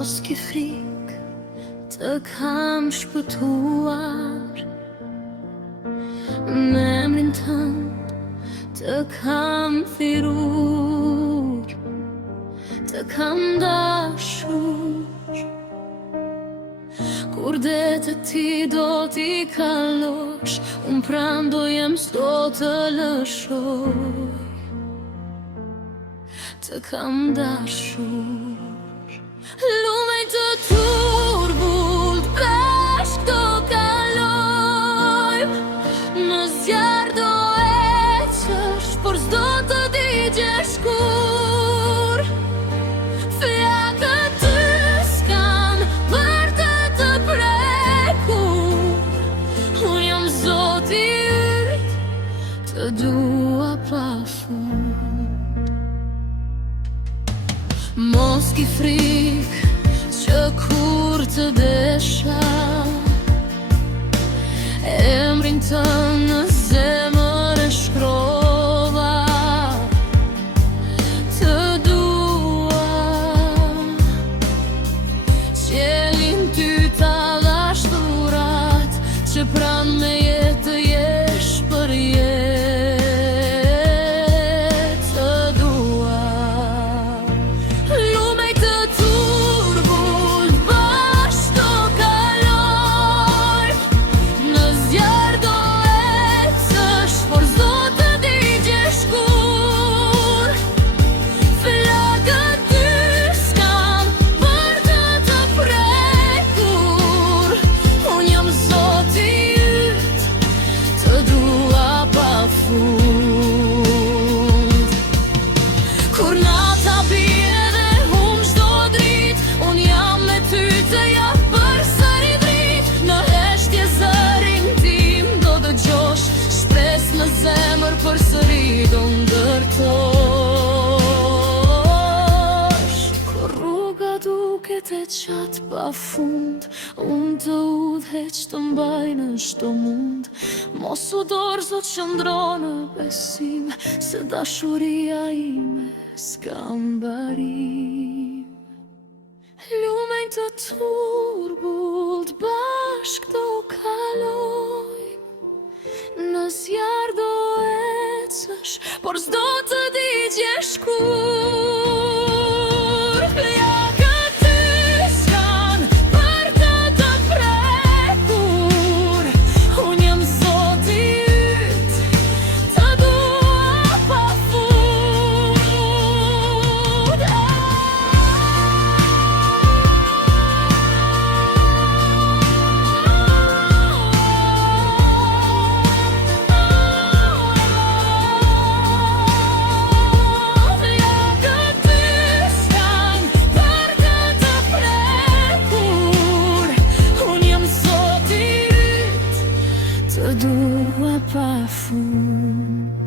Mos ki frik, të kam shpëtuar. Me emrin tënd të kam thirrur, të kam dashur. Kur detet ti do t'i kalosh, unë pran do jem s'do të lëshoj. Të kam dashur. Lumej të turbullt bashk do kalojmë, në zjarr do ecësh, por s'do të digjesh kur. Flakët ty s'kan për të prekur, unë jam zoti yt, të dua pafund. Mos ki frik që kur të desha, emrin tënd në zemër e shkrova. Të dua, qiellin ty ta dhash dhurat, që pran me jetë të jesh për jetë. Kur nata bie dhe hum çdo dritë, unë jam me ty të jap përsëri dritë. Në heshtje zërin tim do dëgjosh, shpresë në zemër përsëri do ndërtosh. Kur rruga duket e qatë pafund, unë të udhëheq të mbaj në çdo mund. Mos u dorëzo qëndro në besim, se dashuria ime s'ka mbarim. Lumej të turbullt bashk do kalojmë, në zjarr do ecësh, por s'do të digjesh kur. Flakët ty s'kan për të prekur, unë jam zoti yt, të dua pafund. Të dua pafund.